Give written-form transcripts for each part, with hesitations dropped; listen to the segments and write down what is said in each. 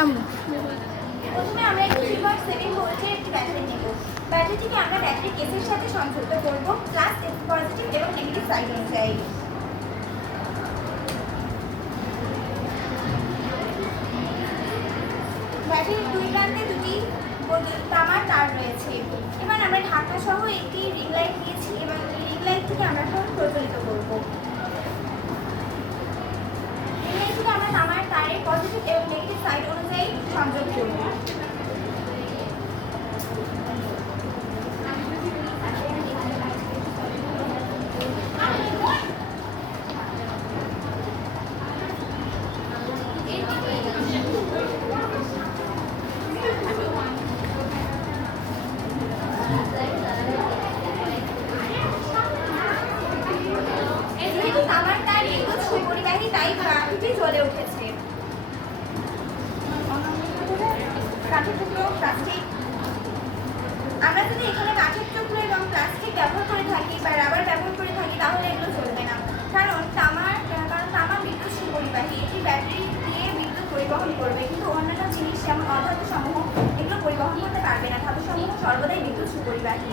নাম প্রথমে আমরা একটি 3.7 ভোল্টের একটি ব্যাটারি নেব। ব্যাটারিটিকে আমরা ব্যাটারি কেসের সাথে সংযুক্ত করব প্লাস পজিটিভ এবং নেগেটিভ সাইড অনুযায়ী। ব্যাটারির দুই প্রান্তে দুটি তামার তার রয়েছে। এবার আমরা ঢাকনা সহ একটি রিং লাইট নিয়েছি এবং এই রিং লাইটটিকে আমরা এখন প্রজ্বলিত করব। রিং লাইটটিকে আমরা তামার তারে পজিটিভ এবং নেগেটিভ সাইড অনুযায়ী সংযোগ করব। যেহেতু তামার তার বিদ্যুৎ সুপরিবাহী তাই বাতিটি জ্বলে উঠেছে। কাঠের টুকরো, প্লাস্টিক, আমরা যদি এখানে কাঠের টুকরো এবং প্লাস্টিক ব্যবহার করে থাকি বা রাবার ব্যবহার করে থাকি তাহলে এগুলো চলবে না, কারণ তামা বিদ্যুৎ সুপরিবাহী, এটি ব্যাটারি দিয়ে বিদ্যুৎ পরিবহন করবে, কিন্তু অন্যান্য জিনিস যেমন অধাতু সমূহ এগুলো পরিবহন করতে পারবে না। ধাতু সমূহ সর্বদাই বিদ্যুৎ সুপরিবাহী।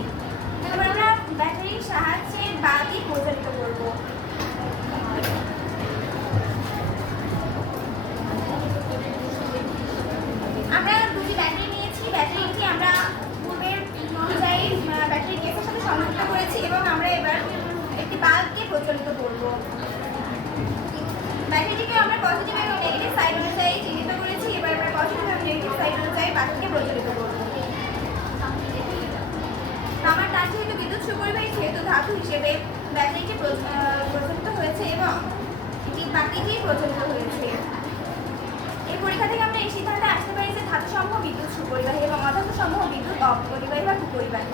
এবার আমরা ব্যাটারির সাহায্যে বাতি প্রজ্বলিত করব। আমরা দুটি ব্যাটারি নিয়েছি। ব্যাটারিটি আমরা পূর্বের অনুযায়ী ব্যাটারি কেসের সাথে সংযুক্ত করেছি এবং আমরা এবার একটি বাল্বকে প্রজ্বলিত করব। ব্যাটারিটিকে আমরা পজিটিভ এবং নেগেটিভ সাইড অনুযায়ী চিহ্নিত করেছি। এবার আমরা পজিটিভ এবং নেগেটিভ সাইড অনুযায়ী বাতিকে প্রজ্বলিত করব। তামার তার যেহেতু বিদ্যুৎ সুপরিবাহী সেহেতু ধাতু হিসেবে ব্যাটারিটি প্রজ্বলিত হয়েছে এবং এটি বাতিটি প্রজ্বলিত হয়েছে। এই পরীক্ষা থেকে আমরা এই সিদ্ধান্তে আসতে পারি যে ধাতু সমূহ বিদ্যুৎ সুপরিবাহী এবং অধাতু সমূহ বিদ্যুৎ অপরিবাহী বা কুপরিবাহী।